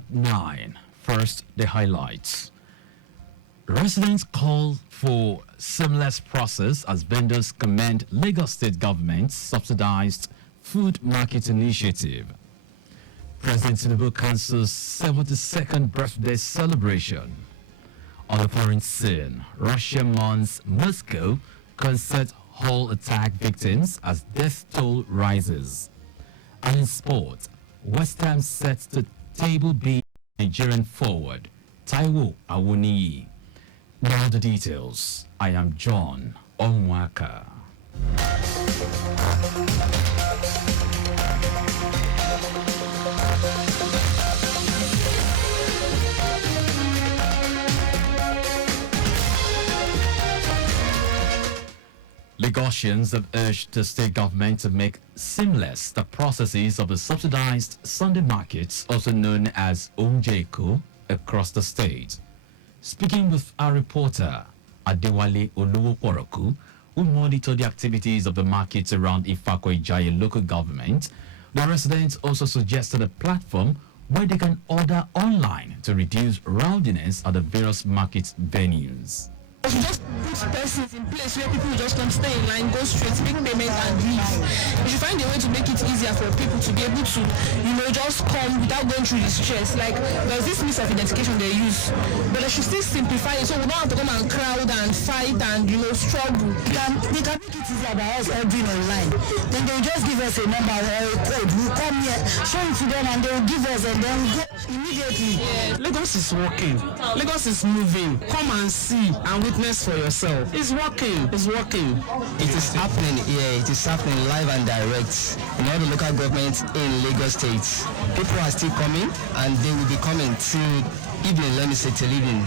At 9, first the highlights. Residents call for seamless process as vendors commend Lagos State government's subsidized food market initiative. President Tinubu cancels 72nd birthday celebration. On the foreign scene, Russia mourns Moscow concert hall attack victims as death toll rises. And in sport, West Ham sets the table beat Nigerian forward Taiwo Awoniyi. Now the details. I am John Omoaka. Lagosians have urged the state government to make seamless the processes of the subsidized Sunday markets, also known as Onjeko, across the state. Speaking with our reporter, Adewale Oluwoporoku, who monitored the activities of the markets around Ifako-Ijaiye local government, the residents also suggested a platform where they can order online to reduce rowdiness at the various market venues. You just put persons in place where people just come stay in line, go straight, make payment and leave. You should find a way to make it easier for people to be able to, just come without going through the stress. Like, there's this means of identification they use, but they should still simplify it so we don't have to come and crowd and fight and, struggle. They can make it easier by us ordering online. Then they will just give us a number or a code. We'll come here, show it to them, and they will give us, and then we go immediately. Yeah. Lagos is working. Lagos is moving. Come and see and witness for yourself. It's working. It's working. It is happening here. It is happening live and direct in all the local governments in Lagos State. People are still coming, and they will be coming till evening. Let me say till evening.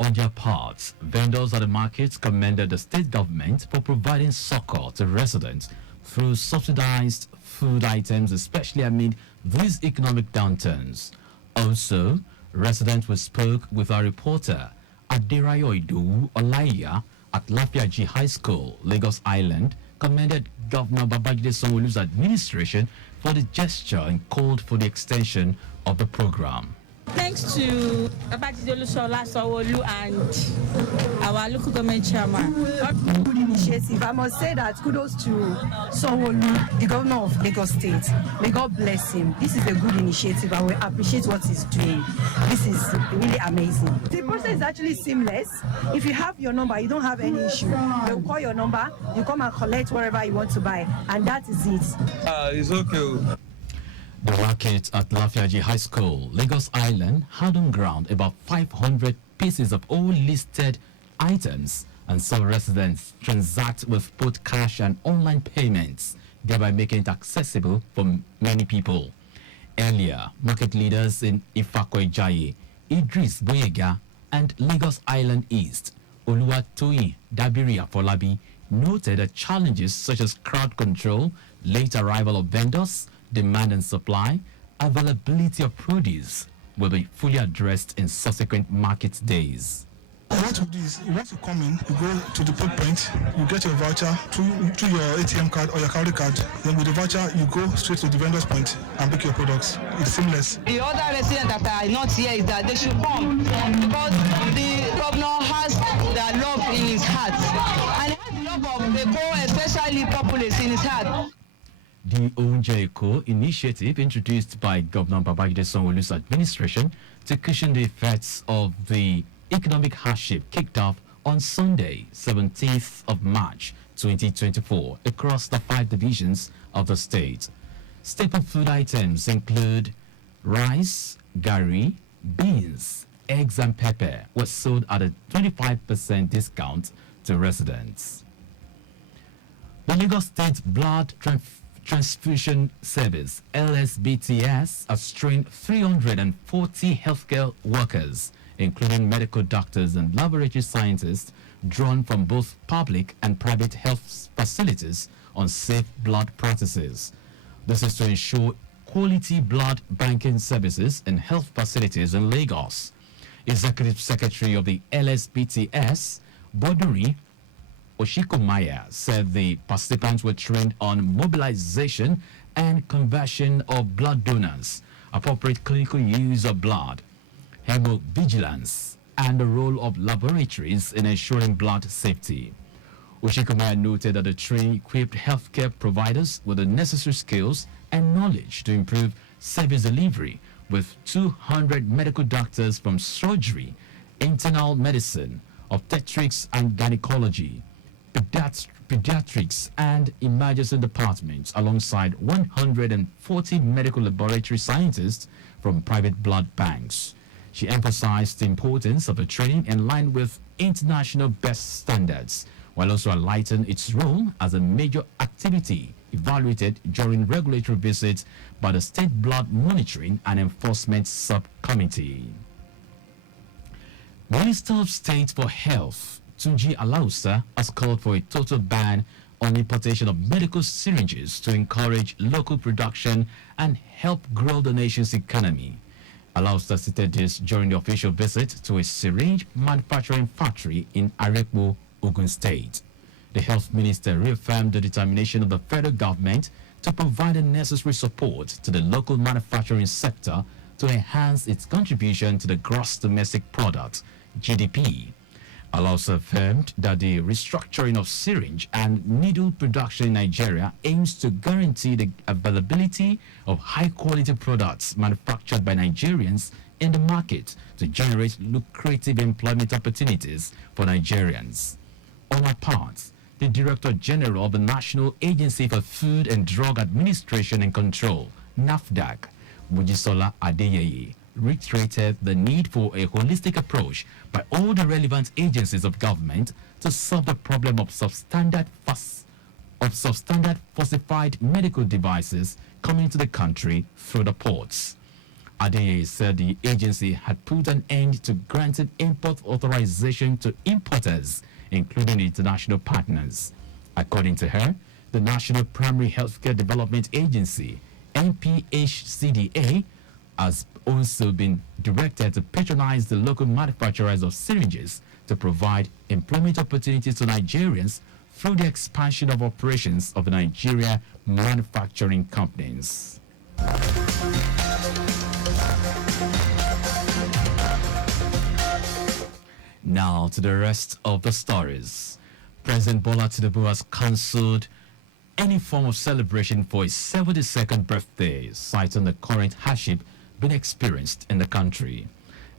On their part, vendors at the markets commended the state government for providing succor to residents through subsidized food items, especially amid these economic downturns. Also, residents who spoke with our reporter Aderayo Idowu Olaiya at Lafiaji High School, Lagos Island, commended Governor Babajide Sanwo-Olu's administration for the gesture and called for the extension of the program. Thanks to Babajide Sanwo-Olu and our local government chairman. Good initiative. I must say that kudos to Sanwo-Olu, the governor of Lagos State. May God bless him. This is a good initiative and we appreciate what he's doing. This is really amazing. The process is actually seamless. If you have your number, you don't have any issue. They'll call your number, you come and collect whatever you want to buy, and that is it. It's okay. The market at Lafiaji High School, Lagos Island, had on ground about 500 pieces of all listed items, and some residents transact with both cash and online payments, thereby making it accessible for many people. Earlier, market leaders in Ifako-Ijaiye, Idris Boyega, and Lagos Island East, Oluwatoyin Dabiri Afolabi, noted that challenges such as crowd control, late arrival of vendors, demand and supply, availability of produce will be fully addressed in subsequent market days. What we do is, once you come in, you go to the pick point, you get your voucher through your ATM card or your card. Then with the voucher, you go straight to the vendor's point and pick your products. It's seamless. The other residents that are not here is that they should come because the governor has their love in his heart. And he has the love of the poor, especially populace, in his heart. The Onjeko initiative, introduced by Governor Babajide Sanwo-Olu's administration to cushion the effects of the economic hardship, kicked off on Sunday, 17th of March 2024, across the 5 divisions of the state. Staple food items include rice, gari, beans, eggs and pepper was sold at a 25% discount to residents. The Lagos State Blood Transfusion Service, LSBTS, has trained 340 healthcare workers, including medical doctors and laboratory scientists, drawn from both public and private health facilities on safe blood practices. This is to ensure quality blood banking services in health facilities in Lagos. Executive Secretary of the LSBTS, Boduri Oshikomaya, said the participants were trained on mobilization and conversion of blood donors, appropriate clinical use of blood, hemovigilance, and the role of laboratories in ensuring blood safety. Oshikumaya noted that the training equipped healthcare providers with the necessary skills and knowledge to improve service delivery, with 200 medical doctors from surgery, internal medicine, obstetrics and gynecology, pediatrics and emergency departments, alongside 140 medical laboratory scientists from private blood banks. She emphasized the importance of the training in line with international best standards, while also highlighting its role as a major activity evaluated during regulatory visits by the State Blood Monitoring and Enforcement Subcommittee. Minister of State for Health, Tunji Alausa, has called for a total ban on importation of medical syringes to encourage local production and help grow the nation's economy. Alausa stated this during the official visit to a syringe manufacturing factory in Arepo, Ogun State. The health minister reaffirmed the determination of the federal government to provide the necessary support to the local manufacturing sector to enhance its contribution to the gross domestic product, GDP. Alausa affirmed that the restructuring of syringe and needle production in Nigeria aims to guarantee the availability of high-quality products manufactured by Nigerians in the market to generate lucrative employment opportunities for Nigerians. On her part, the Director General of the National Agency for Food and Drug Administration and Control, NAFDAC, Mojisola Adeyeye, reiterated the need for a holistic approach by all the relevant agencies of government to solve the problem of substandard falsified medical devices coming to the country through the ports. Adeyeye said the agency had put an end to granting import authorization to importers, including international partners. According to her, the National Primary Healthcare Development Agency, NPHCDA, has also been directed to patronize the local manufacturers of syringes to provide employment opportunities to Nigerians through the expansion of operations of Nigeria manufacturing companies. Now to the rest of the stories. President Bola Tinubu has cancelled any form of celebration for his 72nd birthday, citing the current hardship being experienced in the country.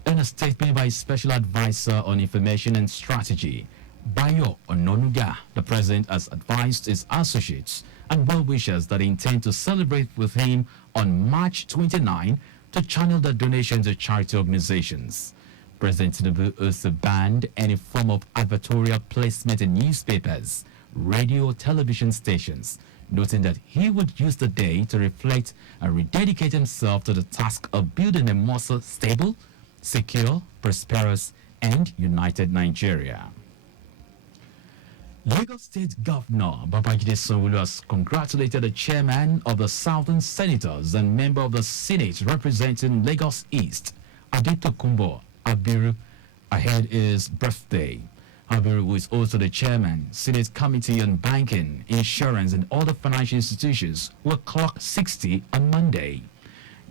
In a statement by his special advisor on information and strategy, Bayo Ononuga, the president has advised his associates and well-wishers that intend to celebrate with him on March 29 to channel their donations to charity organizations. President Tinubu also banned any form of advertorial placement in newspapers, radio or television stations, noting that he would use the day to reflect and rededicate himself to the task of building a more stable, secure, prosperous, and united Nigeria. Lagos State Governor Babajide Sanwo-Olu has congratulated the chairman of the Southern Senators and member of the Senate representing Lagos East, Adetokunbo Abiru, ahead his birthday. Abiru, who is also the chairman, Senate Committee on Banking, Insurance and Other Financial Institutions, will clock 60 on Monday.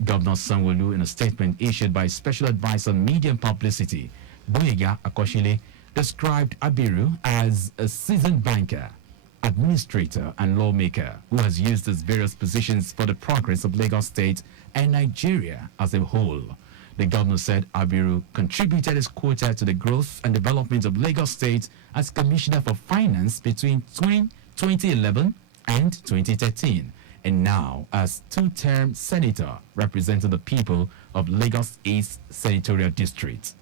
Governor Sanwo-Olu, in a statement issued by Special Advisor Media and Publicity, Boyega Akoshile, described Abiru as a seasoned banker, administrator and lawmaker who has used his various positions for the progress of Lagos State and Nigeria as a whole. The governor said Abiru contributed his quota to the growth and development of Lagos State as Commissioner for Finance between 2011 and 2013, and now as two-term senator representing the people of Lagos East Senatorial District.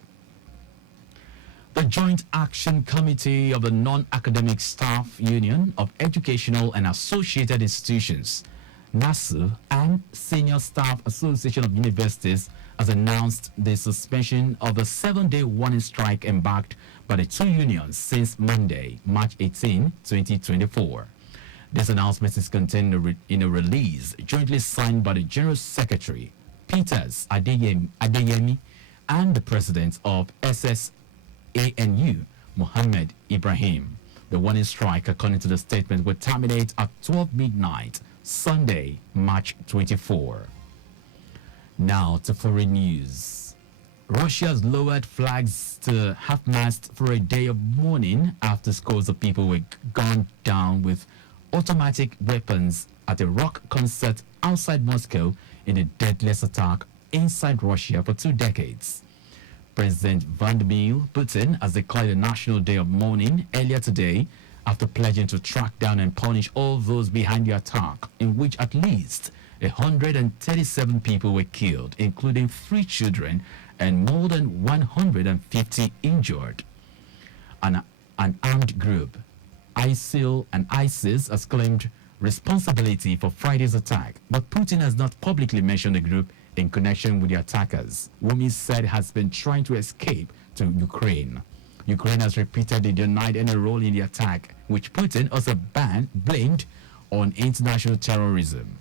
The Joint Action Committee of the Non-Academic Staff Union of Educational and Associated Institutions, NASU, and Senior Staff Association of Universities has announced the suspension of the 7-day warning strike embarked by the two unions since Monday, March 18, 2024. This announcement is contained in a release jointly signed by the General Secretary, Peters Adeyemi, and the President of SSANU, Mohammed Ibrahim. The warning strike, according to the statement, will terminate at 12 midnight, Sunday, March 24. Now to foreign news. Russia's lowered flags to half-mast for a day of mourning after scores of people were gunned down with automatic weapons at a rock concert outside Moscow in the deadliest attack inside Russia for 2 decades. President Vladimir Putin has declared a national day of mourning earlier today after pledging to track down and punish all those behind the attack, in which at least 137 people were killed, including 3 children, and more than 150 injured. An armed group, ISIL and ISIS, has claimed responsibility for Friday's attack, but Putin has not publicly mentioned the group in connection with the attackers, whom he said has been trying to escape to Ukraine. Ukraine has repeatedly denied any role in the attack, which Putin also blamed on international terrorism.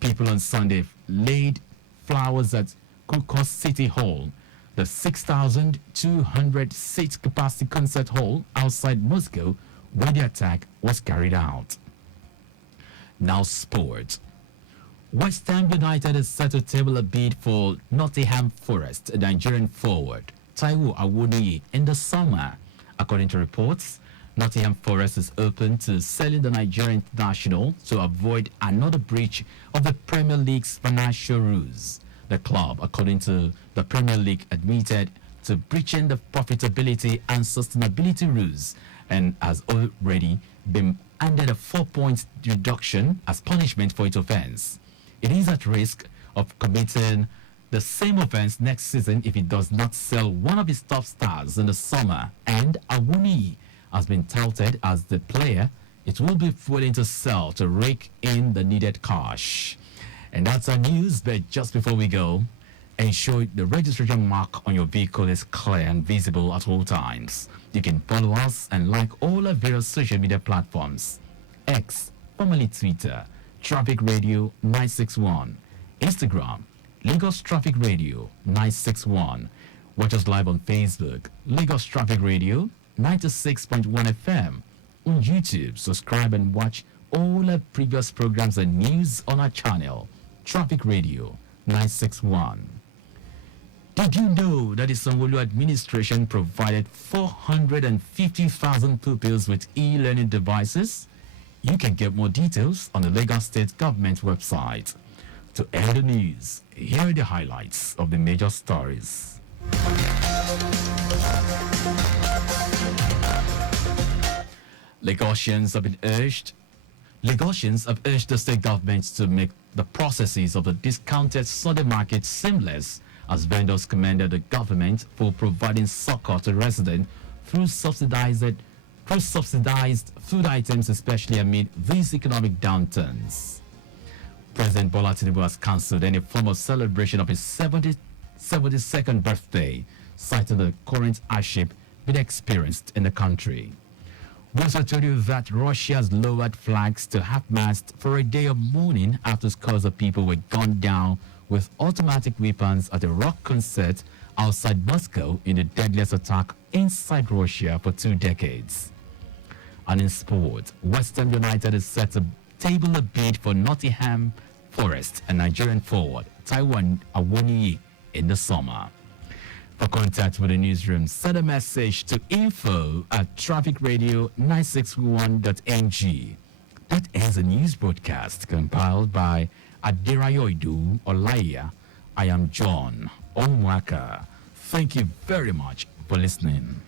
People on Sunday laid flowers at Kukos City Hall, the 6,200-seat capacity concert hall outside Moscow, where the attack was carried out. Now sports. West Ham United is set to table a bid for Nottingham Forest, a Nigerian forward, Taiwo Awoniyi, in the summer. According to reports, Nottingham Forest is open to selling the Nigerian international to avoid another breach of the Premier League's financial rules. The club, according to the Premier League, admitted to breaching the profitability and sustainability rules and has already been handed a 4-point reduction as punishment for its offense. It is at risk of committing the same offense next season if it does not sell one of its top stars in the summer, and Awoniyi has been touted as the player it will be willing to sell to rake in the needed cash. And that's our news, but just before we go, ensure the registration mark on your vehicle is clear and visible at all times. You can follow us and like all our various social media platforms. X, formerly Twitter, Traffic Radio 961. Instagram, Lagos Traffic Radio 961. Watch us live on Facebook, Lagos Traffic Radio 96.1 FM. On YouTube, subscribe and watch all our previous programs and news on our channel, Traffic Radio 961. Did you know that the Sanwo-Olu administration provided 450,000 pupils with e-learning devices? You can get more details on the Lagos State Government website. To end the news, here are the highlights of the major stories. Lagosians have urged the state government to make the processes of the discounted Sunday market seamless, as vendors commended the government for providing succor to residents through subsidized food items, especially amid these economic downturns. President Bola Tinubu has cancelled any form of celebration of his 72nd birthday, citing the current hardship being experienced in the country. We also told you that Russia has lowered flags to half-mast for a day of mourning after scores of people were gunned down with automatic weapons at a rock concert outside Moscow in the deadliest attack inside Russia for 2 decades. And in sport, West Ham United is set to table a bid for Nottingham Forest, a Nigerian forward, Taiwo Awoniyi, in the summer. For contact with the newsroom, send a message to info@trafficradio961.ng. That is a news broadcast compiled by Adirayoidu Olaiya. I am John Omoaka. Thank you very much for listening.